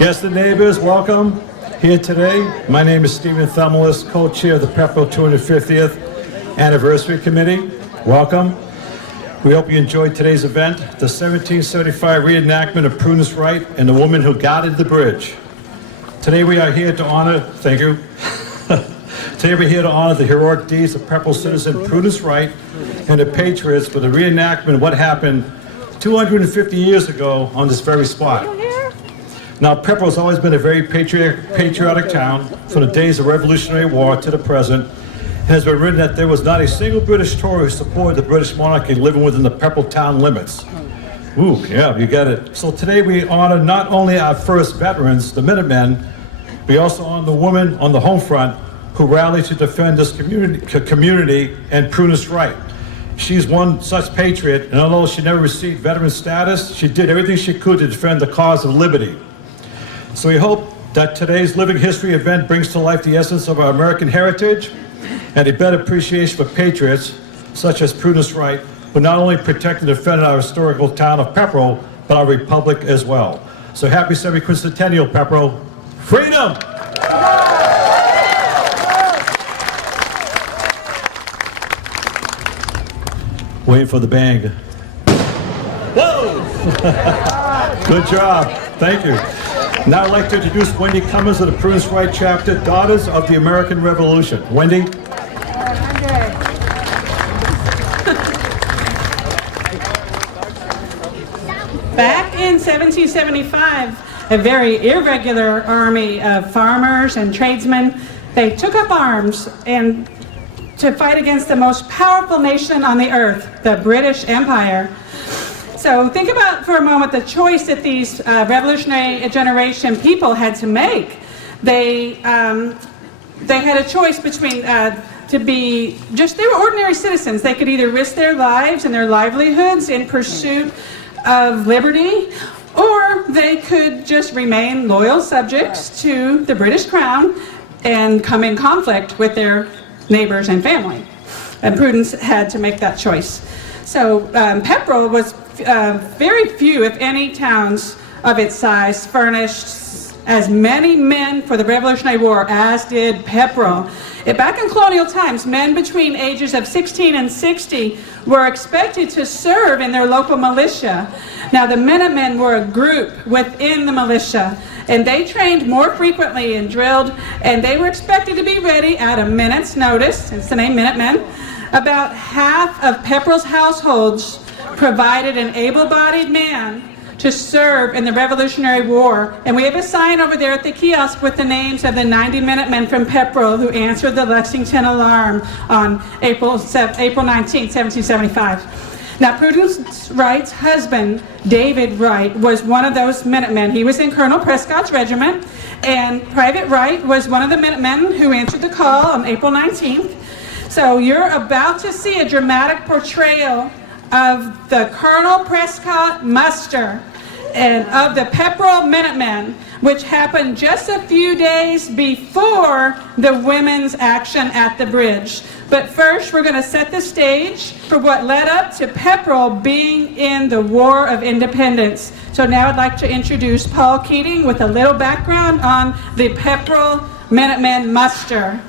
Guests and neighbors, welcome here today. My name is Stephen Thumlis, co-chair of the Pepperell 250th Anniversary Committee. Welcome. We hope you enjoyed today's event, the 1775 Re-Enactment of Prudence Wright and the woman who guarded the bridge. Today we are here to honor, thank you. Today we're here to honor the heroic deeds of Pepperell citizen Prudence Wright and the patriots for the reenactment of what happened 250 years ago on this very spot. Now, Pepperell has always been a very patriotic town from the days of the Revolutionary War to the present. It has been written that there was not a single British Tory who supported the British monarchy living within the Pepperell town limits. Ooh, yeah, you got it. So today we honor not only our first veterans, the Minutemen, we also honor the women on the home front who rallied to defend this community and Prudence Wright. She's one such patriot, and although she never received veteran status, she did everything she could to defend the cause of liberty. So we hope that today's Living History event brings to life the essence of our American heritage and a better appreciation for patriots such as Prudence Wright, who not only protected and defended our historical town of Pepperell, but our republic as well. So happy semi-quincentennial, Pepperell. Freedom! Waiting for the bang. Whoa! Good job. Thank you. Now I'd like to introduce Wendy Cummins of the Prudence Wright chapter, Daughters of the American Revolution. Wendy? Back in 1775, a very irregular army of farmers and tradesmen, they took up arms and to fight against the most powerful nation on the earth, the British Empire. So think about for a moment the choice that these revolutionary generation people had to make. They had a choice between they were ordinary citizens. They could either risk their lives and their livelihoods in pursuit of liberty, or they could just remain loyal subjects to the British Crown and come in conflict with their neighbors and family. And Prudence had to make that choice. So Pepperell was very few, if any, towns of its size furnished as many men for the Revolutionary War as did Pepperell. Back in colonial times, men between ages of 16 and 60 were expected to serve in their local militia. Now, the Minutemen were a group within the militia, and they trained more frequently and drilled, and they were expected to be ready at a minute's notice. It's the name Minutemen. About half of Pepperell's households provided an able-bodied man to serve in the Revolutionary War. And we have a sign over there at the kiosk with the names of the 90 Minutemen from Pepperell who answered the Lexington alarm on April 19, 1775. Now, Prudence Wright's husband, David Wright, was one of those Minutemen. He was in Colonel Prescott's regiment, and Private Wright was one of the Minutemen who answered the call on April 19th. So you're about to see a dramatic portrayal of the Colonel Prescott muster and of the Pepperell Minutemen, which happened just a few days before the women's action at the bridge. But first, we're going to set the stage for what led up to Pepperell being in the War of Independence. So now I'd like to introduce Paul Keating with a little background on the Pepperell Minutemen muster.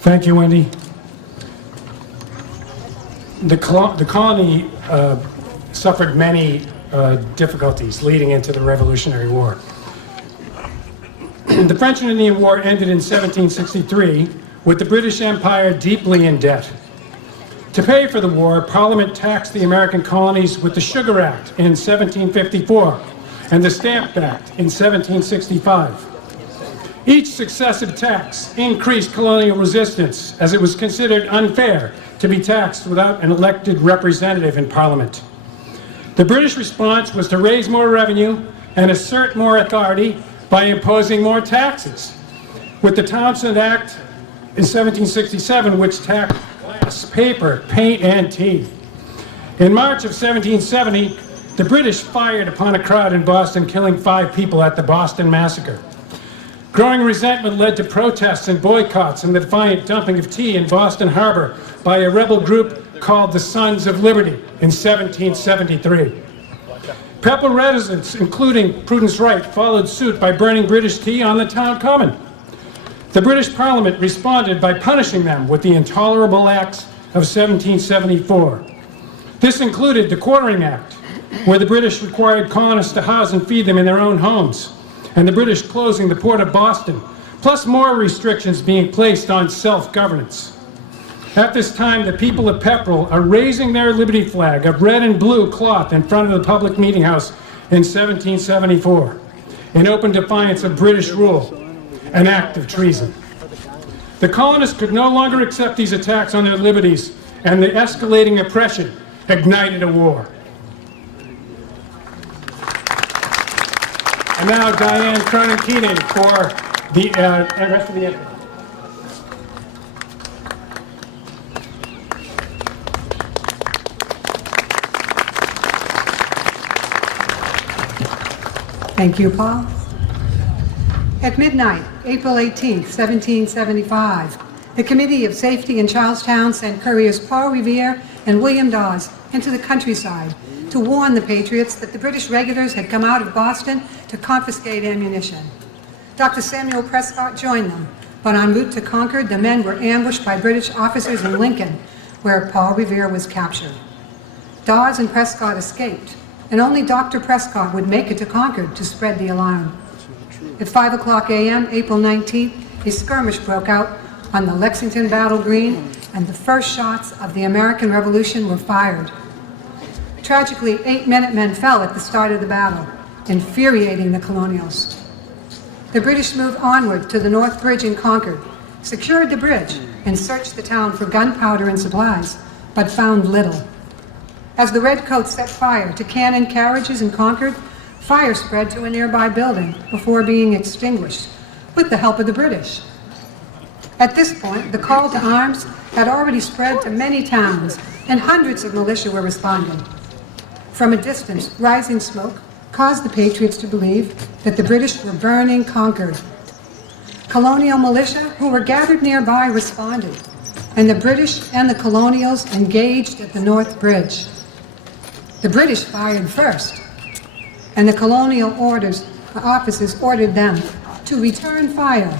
Thank you, Wendy. The colony suffered many difficulties leading into the Revolutionary War. The French and Indian War ended in 1763 with the British Empire deeply in debt. To pay for the war, Parliament taxed the American colonies with the Sugar Act in 1754 and the Stamp Act in 1765. Each successive tax increased colonial resistance, as it was considered unfair to be taxed without an elected representative in Parliament. The British response was to raise more revenue and assert more authority by imposing more taxes, with the Townshend Act in 1767, which taxed glass, paper, paint, and tea. In March of 1770, the British fired upon a crowd in Boston, killing 5 people at the Boston Massacre. Growing resentment led to protests and boycotts and the defiant dumping of tea in Boston Harbor by a rebel group called the Sons of Liberty in 1773. Pepperell residents, including Prudence Wright, followed suit by burning British tea on the town common. The British Parliament responded by punishing them with the Intolerable Acts of 1774. This included the Quartering Act, where the British required colonists to house and feed them in their own homes, and the British closing the port of Boston, plus more restrictions being placed on self-governance. At this time, the people of Pepperell are raising their liberty flag of red and blue cloth in front of the public meeting house in 1774, in open defiance of British rule, an act of treason. The colonists could no longer accept these attacks on their liberties, and the escalating oppression ignited a war. And now Diane Cronin-Keating for the rest of the evening. Thank you, Paul. At midnight, April 18, 1775, the Committee of Safety in Charlestown sent couriers Paul Revere and William Dawes into the countryside to warn the Patriots that the British regulars had come out of Boston to confiscate ammunition. Dr. Samuel Prescott joined them, but en route to Concord, the men were ambushed by British officers in Lincoln, where Paul Revere was captured. Dawes and Prescott escaped, and only Dr. Prescott would make it to Concord to spread the alarm. At 5:00 a.m., April 19th, a skirmish broke out on the Lexington Battle Green, and the first shots of the American Revolution were fired. Tragically, 8 Minutemen fell at the start of the battle, infuriating the colonials. The British moved onward to the North Bridge in Concord, secured the bridge, and searched the town for gunpowder and supplies, but found little. As the Redcoats set fire to cannon carriages in Concord, fire spread to a nearby building before being extinguished with the help of the British. At this point, the call to arms had already spread to many towns, and hundreds of militia were responding. From a distance, rising smoke caused the Patriots to believe that the British were burning Concord. Colonial militia who were gathered nearby responded, and the British and the colonials engaged at the North Bridge. The British fired first, and the colonial officers ordered them to return fire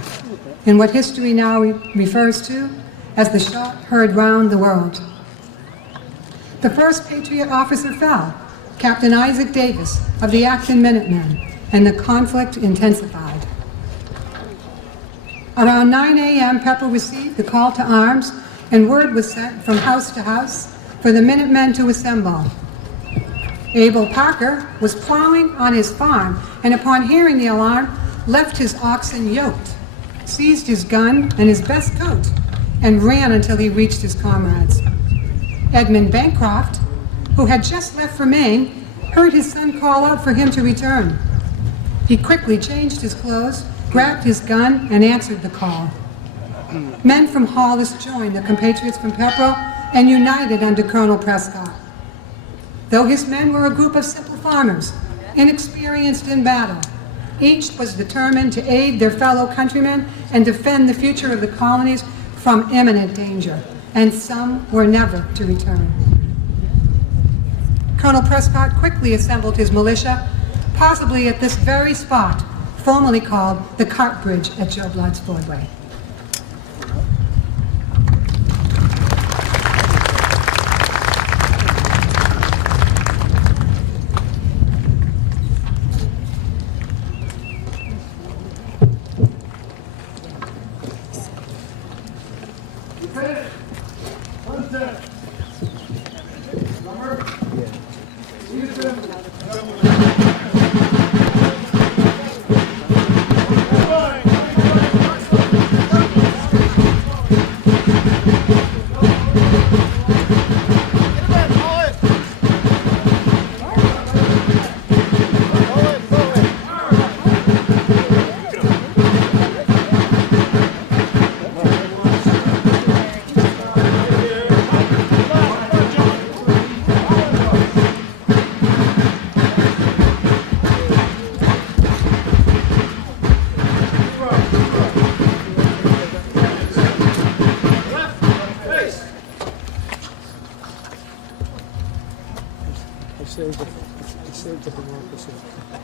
in what history now refers to as the shot heard round the world. The first Patriot officer fell, Captain Isaac Davis of the Acton Minutemen, and the conflict intensified. Around 9 a.m., Pepperell received the call to arms, and word was sent from house to house for the Minutemen to assemble. Abel Parker was plowing on his farm, and upon hearing the alarm, left his oxen yoked, seized his gun and his best coat, and ran until he reached his comrades. Edmund Bancroft, who had just left for Maine, heard his son call out for him to return. He quickly changed his clothes, grabbed his gun, and answered the call. Men from Hollis joined the compatriots from Pepperell and united under Colonel Prescott. Though his men were a group of simple farmers, inexperienced in battle, each was determined to aid their fellow countrymen and defend the future of the colonies from imminent danger, and some were never to return. Colonel Prescott quickly assembled his militia, possibly at this very spot, formerly called the Cart Bridge at Joe Blood's Fordway.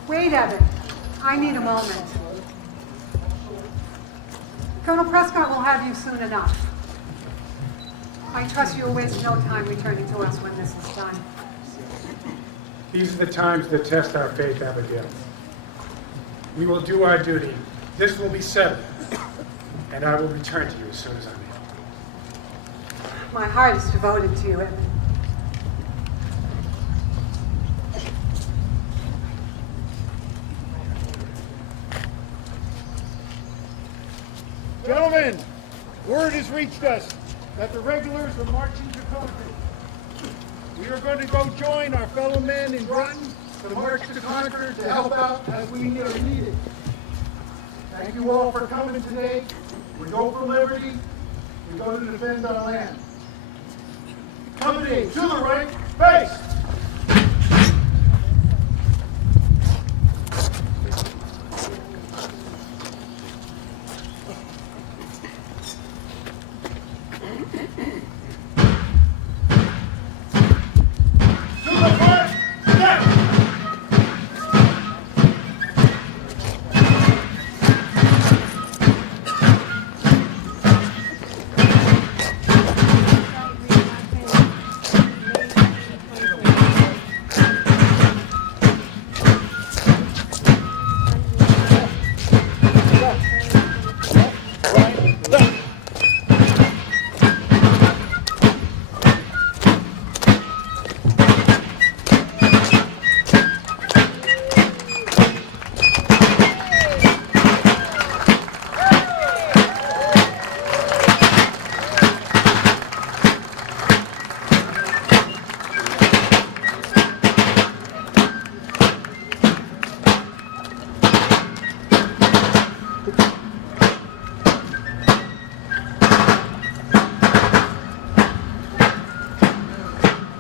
Wait, Evan. I need a moment. Colonel Prescott will have you soon enough. I trust you will waste no time returning to us when this is done. These are the times that test our faith, Abigail. We will do our duty. This will be settled, and I will return to you as soon as I'm able. My heart is devoted to you, Evan. Gentlemen, word has reached us that the regulars are marching to Concord. We are going to go join our fellow men in Britain to march to Concord to help out as we are needed. Thank you all for coming today. We go for liberty. We go to defend our land. Company to the right, face!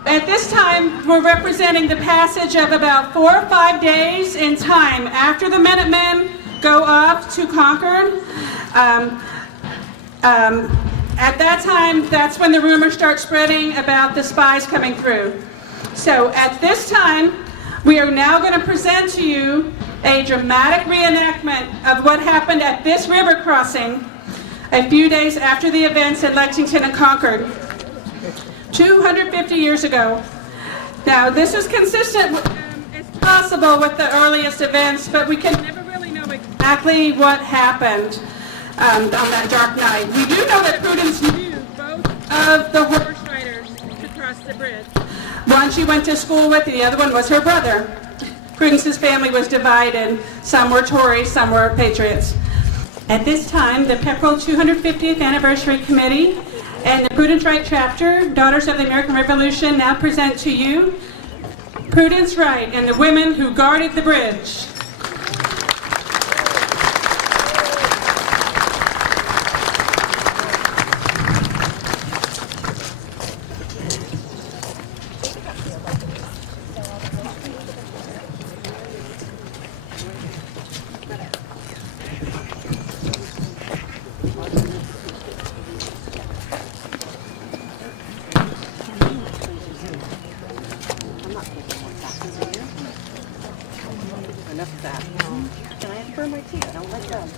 At this time, we're representing the passage of about 4 or 5 days in time after the Minutemen go off to Concord. At that time, that's when the rumors start spreading about the spies coming through. So at this time, we are now going to present to you a dramatic reenactment of what happened at this river crossing a few days after the events in Lexington and Concord. 250 years ago. Now, this is consistent as possible with the earliest events, but we can never really know exactly what happened on that dark night. We do know that Prudence knew both of the horse riders to cross the bridge. One she went to school with, the other one was her brother. Prudence's family was divided. Some were Tories, some were Patriots. At this time, the Pepperell 250th Anniversary Committee and the Prudence Wright chapter, Daughters of the American Revolution, now present to you Prudence Wright and the women who guarded the bridge. Enough of that. Can I have to burn my teeth? I don't like them.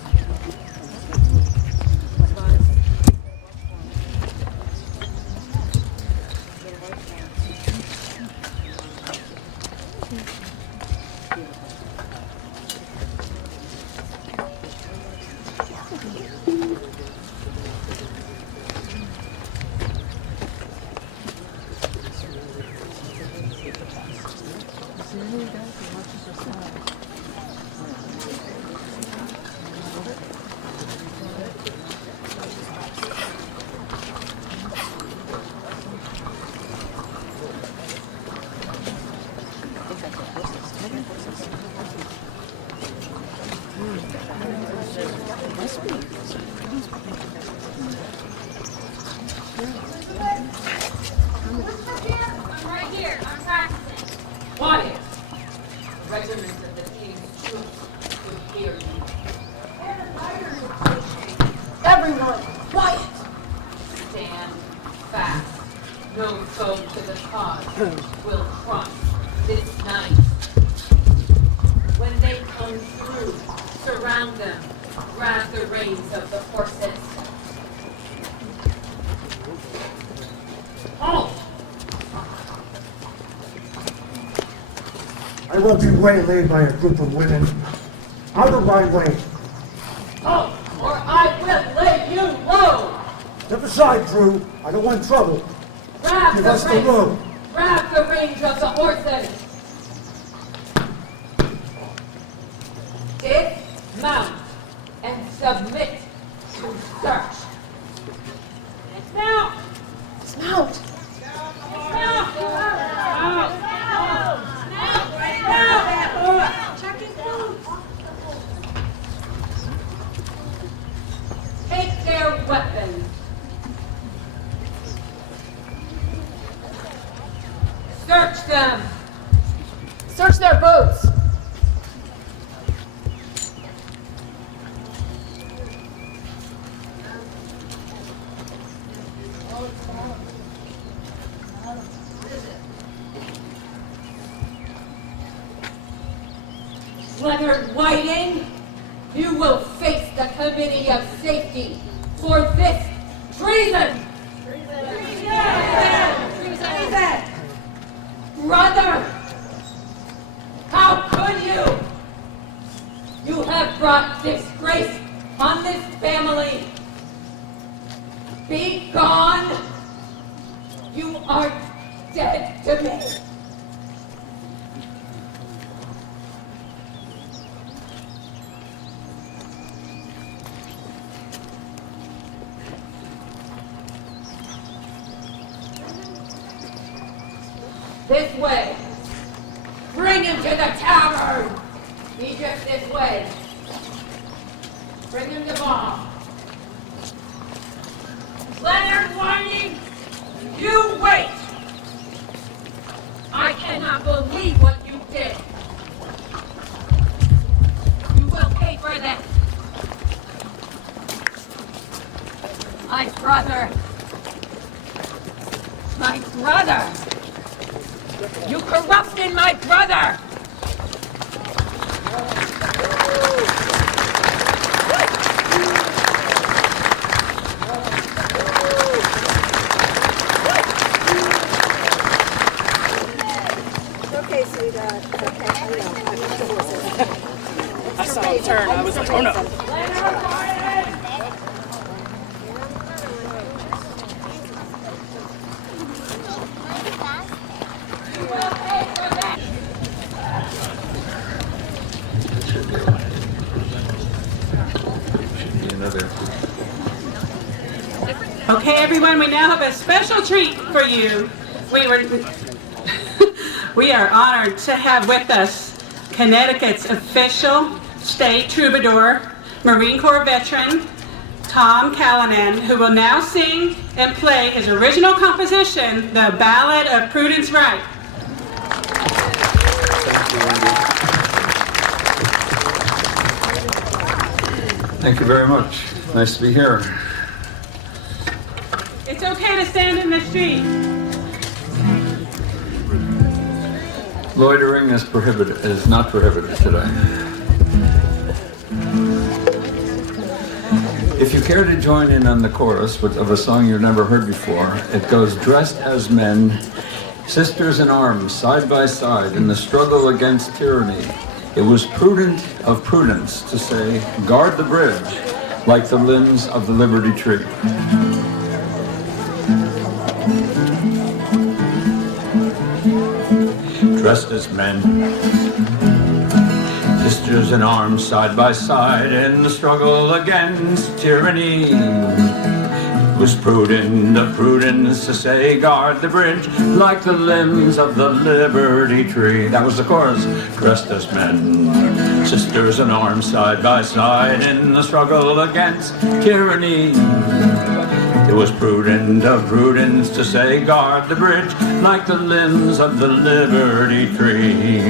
Right here, I'm practicing. What if regiments of the king's troops could hear you? And the fighters approaching. Everyone, quiet! Stand fast. No foe to the cause will cross this night. Surround them. Grab the reins of the horses. Halt! I won't be waylaid by a group of women. Out of my way. Halt, or I will lay you low! Step aside, Drew. I don't want trouble. Grab Give the us the reins! road. Grab the reins of the horses! Dismount and submit to search. Dismount! Dismount! Dismount! Take their weapons. Search them. Search their boots. Leonard Whiting, you will face the Committee of Safety for this treason. Treason. Brother, how could you? You have brought disgrace on this family. Be gone. You are dead to me. This way. Bring him to the tavern. Egypt, this way. Bring him to Bob. Leonard Whiting, you wait. I cannot believe what you did. You will pay for this. My brother. My brother. You corrupted my brother! It's okay, sweetheart. It's okay. I know. I saw him turn. I was like, oh no. Okay, everyone, we now have a special treat for you. We are honored to have with us Connecticut's official state troubadour, Marine Corps veteran, Tom Callanan, who will now sing and play his original composition, the Ballad of Prudence Wright. Thank you very much. Nice to be here. It's okay to stand in the street. Loitering is not prohibited today. If you care to join in on the chorus of a song you've never heard before, it goes, dressed as men, sisters in arms, side by side, in the struggle against tyranny. It was prudent of prudence to say, guard the bridge like the limbs of the liberty tree. Dressed as men, sisters in arms, side by side, in the struggle against tyranny. It was prudent of prudence to say, guard the bridge like the limbs of the liberty tree. That was the chorus. Dressed as men, sisters in arms, side by side, in the struggle against tyranny. It was prudent of prudence to say, guard the bridge like the limbs of the liberty tree.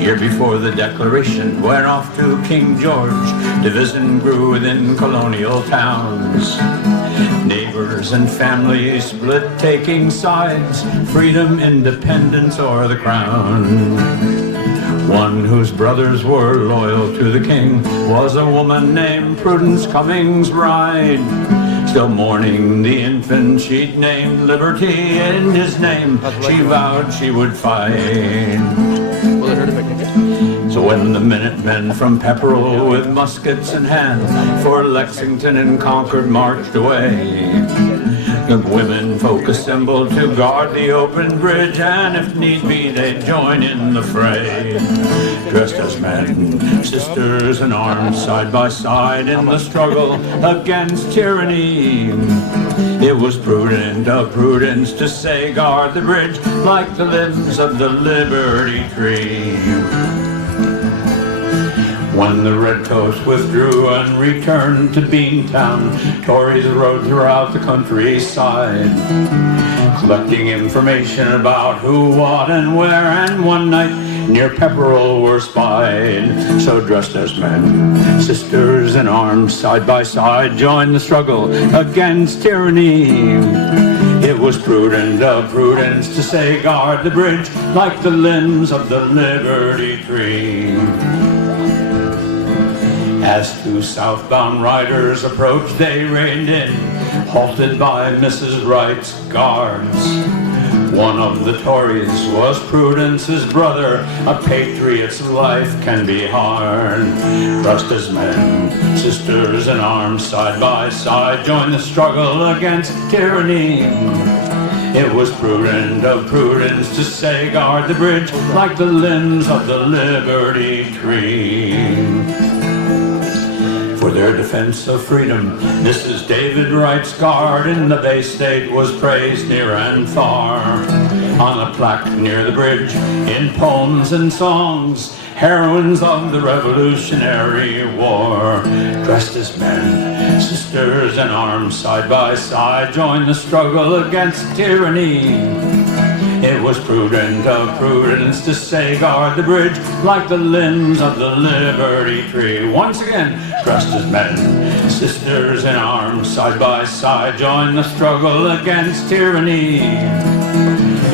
Year before the Declaration went off to King George, division grew within colonial towns. Neighbors and families split, taking sides, freedom, independence, or the crown. One whose brothers were loyal to the king was a woman named Prudence Wright. Still mourning the infant she'd named Liberty in his name, she vowed she would fight. So when the Minutemen from Pepperell with muskets in hand for Lexington and Concord marched away, the women folk assembled to guard the open bridge, and if need be they'd join in the fray. Dressed as men, sisters in arms, side by side in the struggle against tyranny, it was prudent of prudence to say guard the bridge like the limbs of the Liberty Tree. When the redcoats withdrew and returned to Beantown, Tories rode throughout the countryside, collecting information about who, what, and where, and one night near Pepperell were spied. So dressed as men, sisters in arms, side by side, joined the struggle against tyranny. It was prudent of prudence to say guard the bridge like the limbs of the Liberty Tree. As two southbound riders approached, they reined in, halted by Mrs. Wright's guards. One of the Tories was Prudence's brother. A patriot's life can be hard. Dressed as men, sisters in arms, side by side, joined the struggle against tyranny. It was prudent of prudence to say guard the bridge like the limbs of the Liberty Tree. For their defense of freedom, Mrs. David Wright's guard in the Bay State was praised near and far. On a plaque near the bridge, in poems and songs, heroines of the Revolutionary War. Dressed as men, sisters in arms, side by side, joined the struggle against tyranny. It was prudent of prudence to say guard the bridge like the limbs of the Liberty Tree. Once again, dressed as men, sisters in arms, side by side, joined the struggle against tyranny.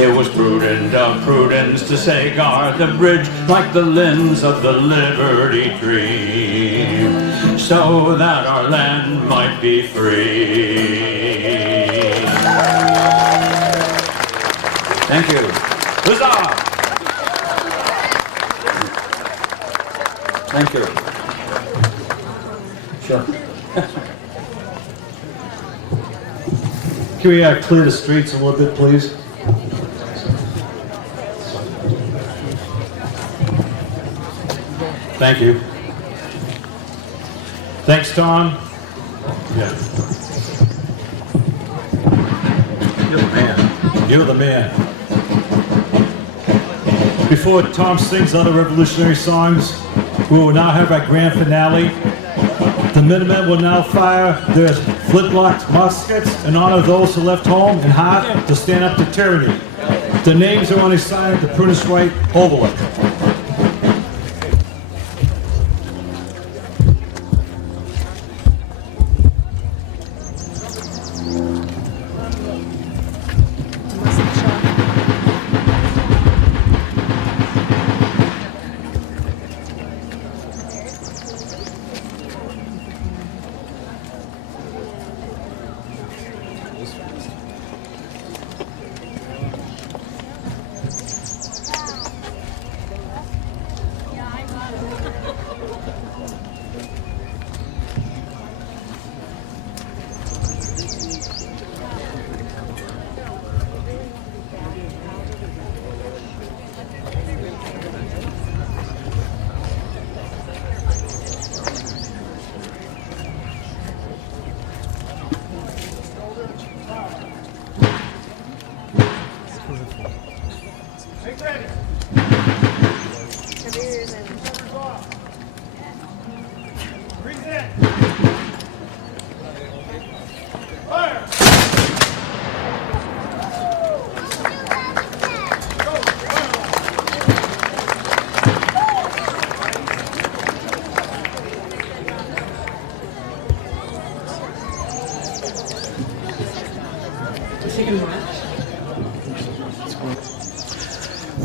It was prudent of prudence to say guard the bridge like the limbs of the Liberty Tree, so that our land might be free. Thank you. Huzzah! Thank you. Sure. Can we clear the streets a little bit, please? Thank you. Thanks, Tom. Yeah. You're the man. You're the man. Before Tom sings other revolutionary songs, we will now have our grand finale. The Minutemen will now fire their flintlock muskets in honor of those who left home and heart to stand up to tyranny. The names are on the side of the Prudence Wright overlook.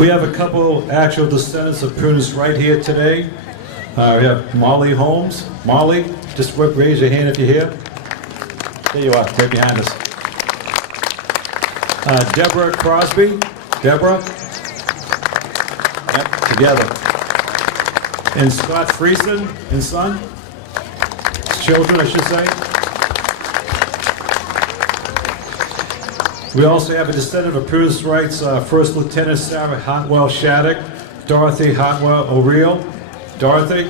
We have a couple actual descendants of Prudence Wright here today. We have Molly Holmes. Molly, just raise your hand if you're here. There you are, right behind us. Deborah Crosby. Deborah. Yep, together. And Scott Friesen and son. Children, I should say. We also have a descendant of Prudence Wright's First Lieutenant Sarah Hartwell Shattuck, Dorothy Hartwell O'Reilly. Dorothy.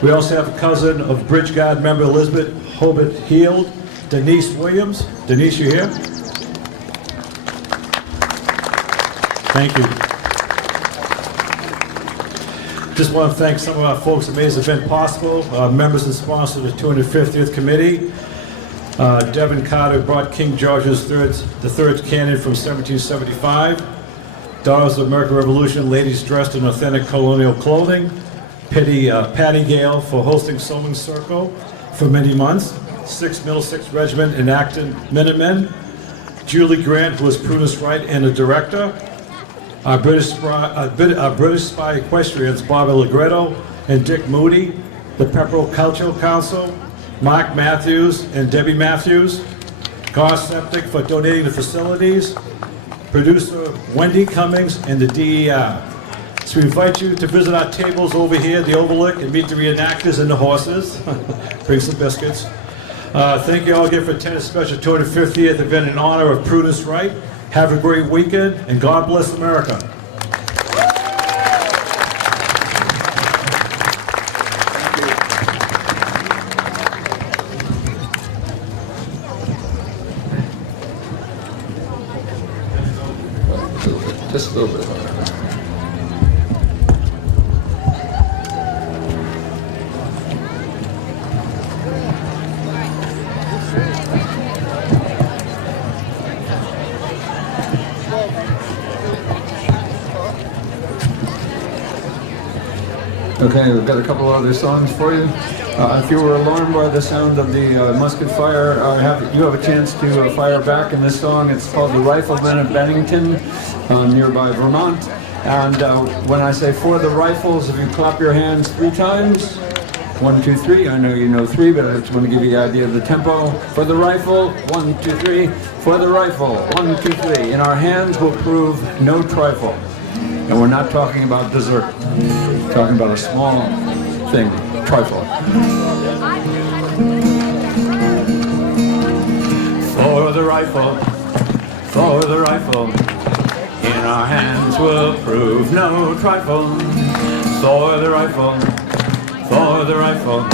We also have a cousin of Bridge Guard member Elizabeth Hobart Heald, Denise Williams. Denise, you here? Thank you. Just want to thank some of our folks that made this event possible, members and sponsors of the 250th Committee. Devin Carter brought King George's the third cannon from 1775. Daughters of the American Revolution, ladies dressed in authentic colonial clothing. Patty Gale for hosting Sewing Circle for many months. 6th Middlesex Regiment in Acton Minutemen. Julie Grant, who was Prudence Wright and a director. Our British spy equestrians, Barbara Legretto and Dick Moody. The Pepperell Cultural Council. Mark Matthews and Debbie Matthews. Gar Septic for donating the facilities. Producer Wendy Cummings and the DER. So we invite you to visit our tables over here, the Overlook, and meet the reenactors and the horses. Bring some biscuits. Thank you all again for attending a special 250th event in honor of Prudence Wright. Have a great weekend, and God bless America. Just a little bit. Okay, we've got a couple other songs for you. If you were alarmed by the sound of the musket fire, you have a chance to fire back in this song. It's called The Rifleman of Bennington, nearby Vermont. And when I say for the rifles, if you clap your hands 3 times, 1, 2, 3. I know you know 3, but I just want to give you the idea of the tempo. For the rifle, 1, 2, 3. For the rifle, 1, 2, 3. In our hands will prove no trifle. And we're not talking about dessert. We're talking about a small thing, trifle. For the rifle, for the rifle. In our hands will prove no trifle. For the rifle, for the rifle.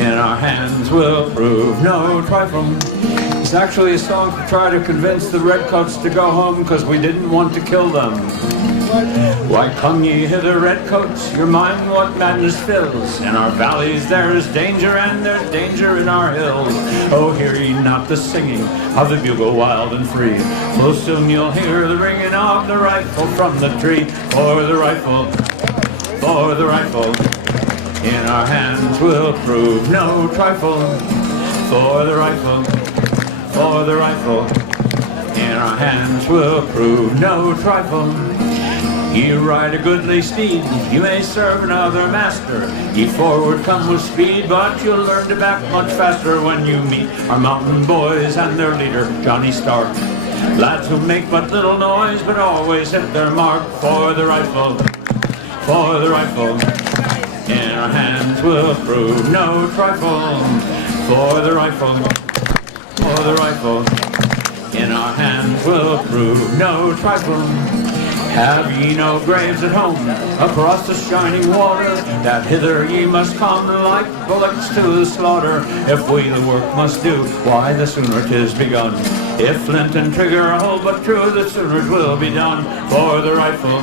In our hands will prove no trifle. It's actually a song to try to convince the redcoats to go home because we didn't want to kill them. Why come ye hither, redcoats? Your mind what madness fills? In our valleys there is danger, and there's danger in our hills. Oh, hear ye not the singing of the bugle wild and free? Full soon you'll hear the ringing of the rifle from the tree. For the rifle, for the rifle. In our hands will prove no trifle. For the rifle, for the rifle. In our hands will prove no trifle. Ye ride a goodly steed, you may serve another master. Ye forward come with speed, but you'll learn to back much faster when you meet our mountain boys and their leader, Johnny Stark. Lads who make but little noise, but always hit their mark. For the rifle, for the rifle. In our hands will prove no trifle. For the rifle, for the rifle. In our hands will prove no trifle. Have ye no graves at home across the shining water, that hither ye must come like bullocks to the slaughter? If we the work must do, why the sooner 'tis begun. If flint and trigger hold but true, the sooner it will be done. For the rifle,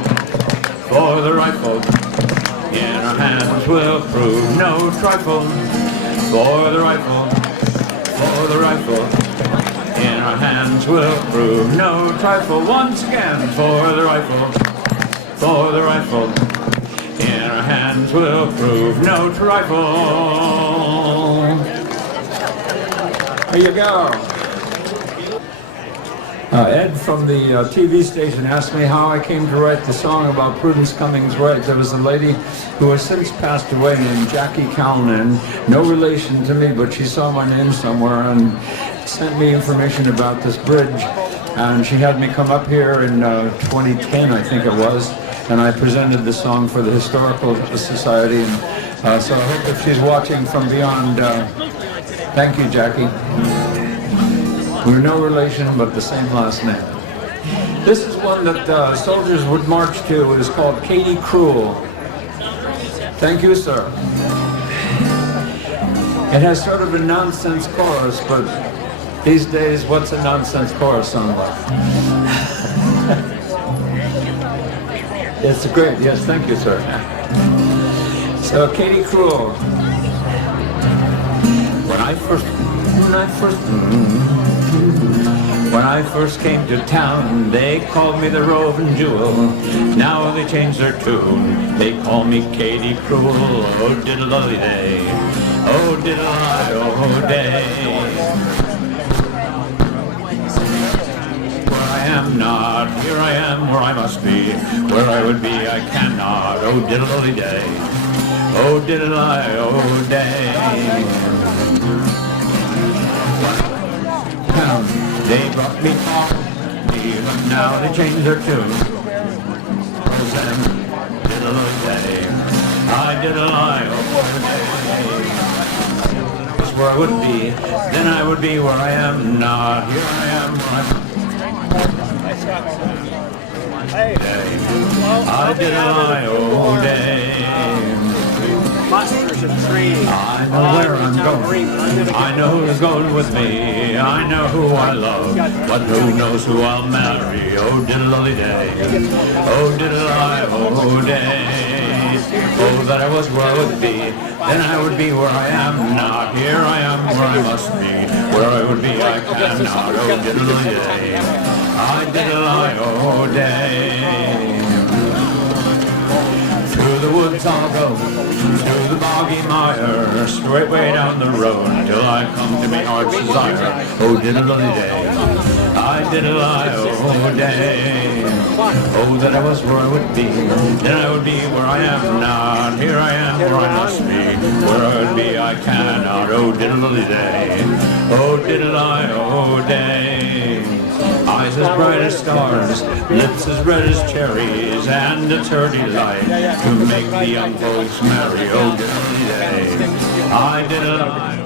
for the rifle. In our hands will prove no trifle. For the rifle, for the rifle. In our hands will prove no trifle. Once again, for the rifle, for the rifle. In our hands will prove no trifle. There you go. Ed from the TV station asked me how I came to write the song about Prudence Wright. There was a lady who has since passed away named Jackie Calnan, no relation to me, but she saw my name somewhere and sent me information about this bridge. And she had me come up here in 2010, I think it was, and I presented the song for the Historical Society. And so I hope if she's watching from beyond, thank you, Jackie. We're no relation, but the same last name. This is one that soldiers would march to. It is called Katie Cruel. Thank you, sir. It has sort of a nonsense chorus, but these days, what's a nonsense chorus sound like? It's great. Yes, thank you, sir. So, Katie Cruel. When I first came to town, they called me the roving jewel. Now they changed their tune. They call me Katie Cruel. Oh, diddle-lily-day. Oh, diddle-I-oh-day. Where I am not, here I am where I must be. Where I would be, I cannot. Oh, diddle-lily-day. Oh, diddle-I-oh-day. They brought me coffee, but now they changed their tune. Oh, Sam, diddle-o-day, I diddle-I-oh-day. That's where I would be, then I would be where I am not. Here I am where I diddle-I-oh-day. Monsters and trees. I know where I'm going. I know who's going with me. I know who I love. But who knows who I'll marry? Oh, diddle-lily-day. Oh, diddle-I-oh-day. Oh, that I was where I would be. Then I would be where I am not. Here I am where I must be. Where I would be I cannot. Oh, diddle-lily-day. I diddle-I-oh-day. Through the woods I'll go, through the boggy mire, straight way down the road, till I come to me heart's desire. Oh, diddle-lily-day, I diddle-I-oh-day. Oh, that I was where I would be, then I would be where I am not. Here I am where I must be, where I would be I cannot. Oh, diddle-lily-day, oh, diddle-I-oh-day. Eyes as bright as stars, lips as red as cherries, and a her delight to make the young folks merry. Oh, diddle-day, I diddle-I.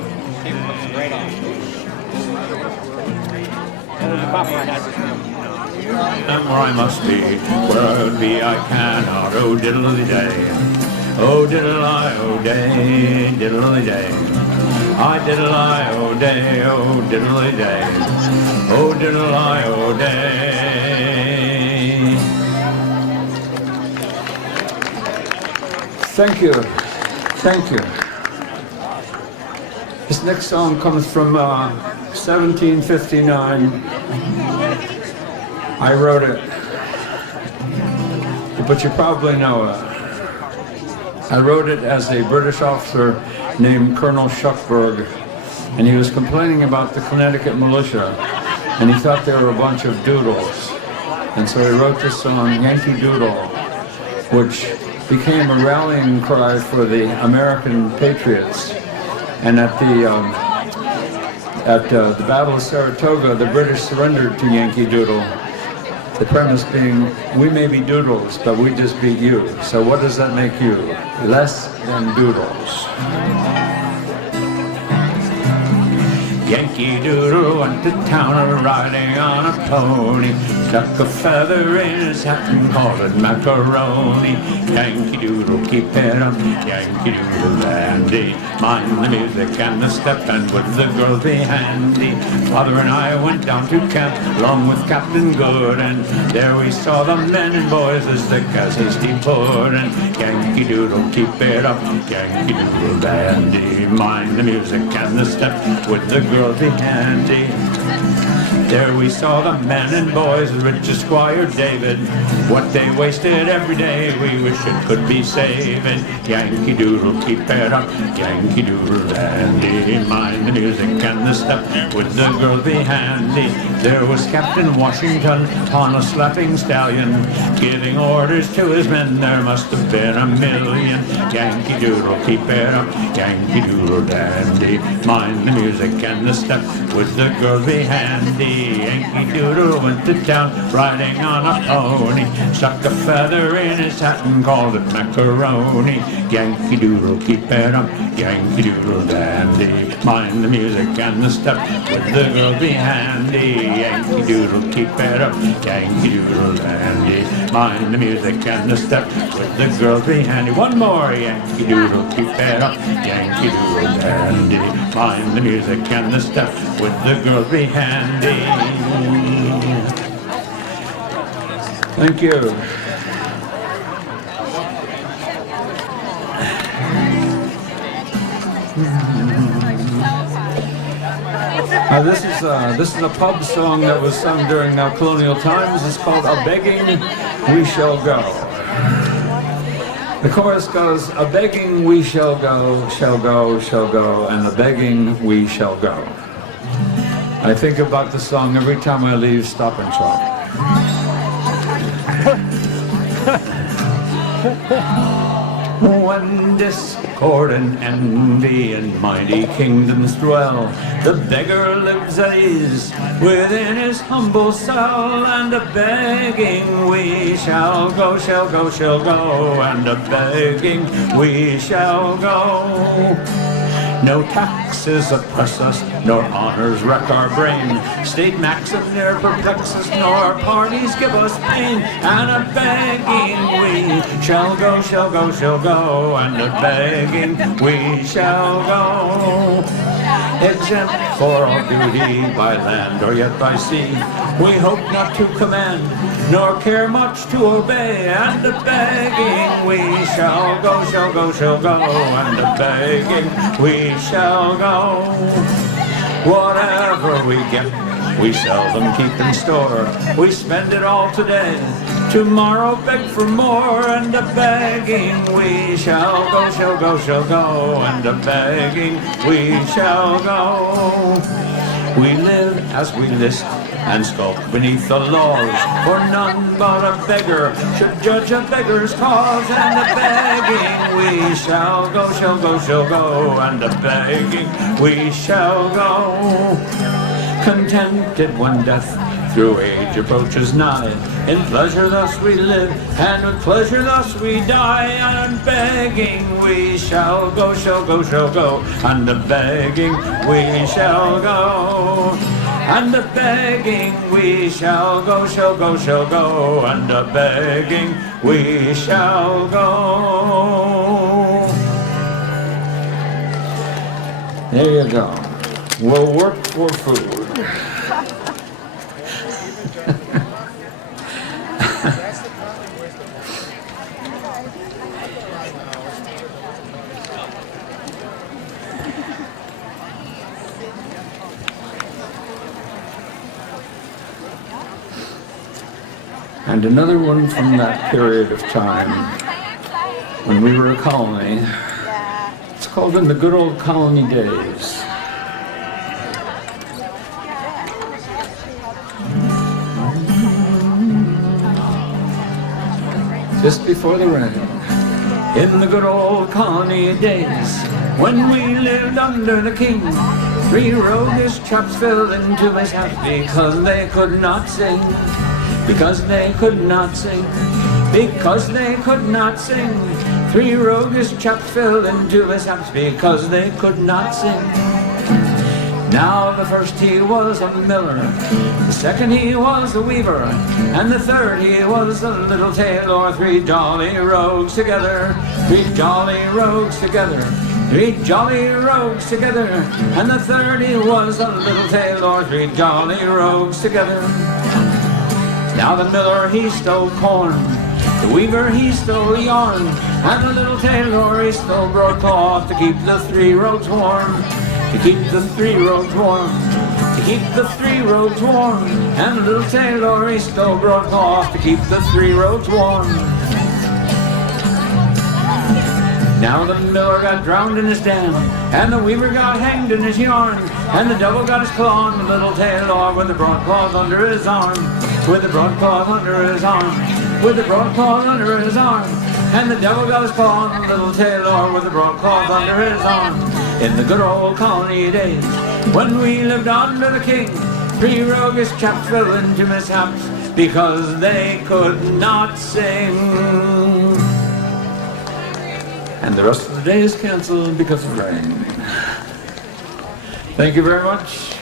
I'm where I must be, where I would be I cannot. Oh, diddle-day, oh, diddle-I-oh-day, diddle-day. I diddle-I-oh-day, oh, diddle-day, oh, diddle-I-oh-day. Thank you, thank you. This next song comes from 1759. I wrote it, but you probably know it. I wrote it as a British officer named Colonel Shuckburgh, and he was complaining about the Connecticut militia, and he thought they were a bunch of doodles. And so he wrote this song, Yankee Doodle, which became a rallying cry for the American patriots. And at the Battle of Saratoga, the British surrendered to Yankee Doodle. The premise being, we may be doodles, but we just beat you. So what does that make you? Less than doodles. Yankee Doodle went to town riding on a pony, stuck a feather in his hat and called it macaroni. Yankee Doodle, keep it up, Yankee Doodle dandy, mind the music and the step, and would the girls be handy. Father and I went down to camp along with Captain Good, and there we saw the men and boys as thick as hasty pudding. Yankee Doodle, keep it up, Yankee Doodle dandy, mind the music and the step, would the girls be be handy. There we saw the men and boys, rich Esquire David. What they wasted every day, we wish it could be saving. Yankee Doodle, keep it up, Yankee Doodle dandy. Mind the music and the step, with the girls be handy. There was Captain Washington on a slapping stallion, giving orders to his men, there must have been a million. Yankee Doodle, keep it up, Yankee Doodle dandy. Mind the music and the step, with the girls be handy. Yankee Doodle went to town, riding on a pony, stuck a feather in his hat and called it macaroni. Yankee Doodle, keep it up, Yankee Doodle dandy. Mind the music and the step, with the girl be handy. Yankee Doodle, keep it up, Yankee Doodle dandy. Mind the music and the step, with the girl be handy. One more, Yankee Doodle, keep it up, Yankee Doodle dandy. Mind the music and the step, with the girl be handy. Thank you. This is a pub song that was sung during colonial times. It's called "A Begging We Shall Go." The chorus goes, "A begging we shall go, shall go, shall go, and a begging we shall go." I think about the song every time I leave Stop and Shop. When discord and envy and mighty kingdoms dwell, the beggar lives at ease within his humble cell, and a begging we shall go, shall go, shall go, and a begging we shall go. No taxes oppress us, nor honors wreck our brain. State maxim ne'er perplex us, nor parties give us pain. And a begging we shall go, shall go, shall go, and a begging we shall go. Exempt for all duty by land or yet by sea, we hope not to command, nor care much to obey. And a begging we shall go, shall go, shall go, and a begging we shall go. Whatever we get, we seldom keep in store. We spend it all today, tomorrow beg for more. And a begging we shall go, shall go, shall go, and a begging we shall go. We live as we list and skulk beneath the laws, for none but a beggar should judge a beggar's cause. And a begging we shall go, shall go, shall go, and a begging we shall go. Contented when death through age approaches nigh, in pleasure thus we live, and with pleasure thus we die. And begging we shall go, shall go, shall go, and a begging we shall go. And a begging we shall go, shall go, shall go, and a begging we shall go. There you go. We'll work for food. And another one from that period of time when we were a colony. It's called "In the Good Old Colony Days." Just before the rain. In the good old colony days, when we lived under the king, 3 roguish chaps fell into his house because they could not sing. Because they could not sing, because they could not sing. 3 roguish chaps fell into his house because they could not sing. Now the first he was a miller, the second he was a weaver, and the third he was a little tailor. 3 jolly rogues together, 3 jolly rogues together, 3 jolly rogues together, and the third he was a little tailor. 3 jolly rogues together. Now the miller he stole corn, the weaver he stole yarn, and the little tailor he stole broadcloth to keep the 3 rogues warm. To keep the 3 rogues warm. to keep the 3 roads warm, and the little tailor he stole broadcloth to keep the 3 roads warm. Now the miller got drowned in his dam, and the weaver got hanged in his yarn, and the devil got his claw on the little tailor with the broadcloth under his arm, with the broadcloth under his arm, with the broadcloth under his arm. And the devil got his claw on the little tailor with the broadcloth under his arm. In the good old colony days, when we lived under the king, 3 roguish chaps fell into mishaps because they could not sing. And the rest of the day is cancelled because of rain. Thank you very much.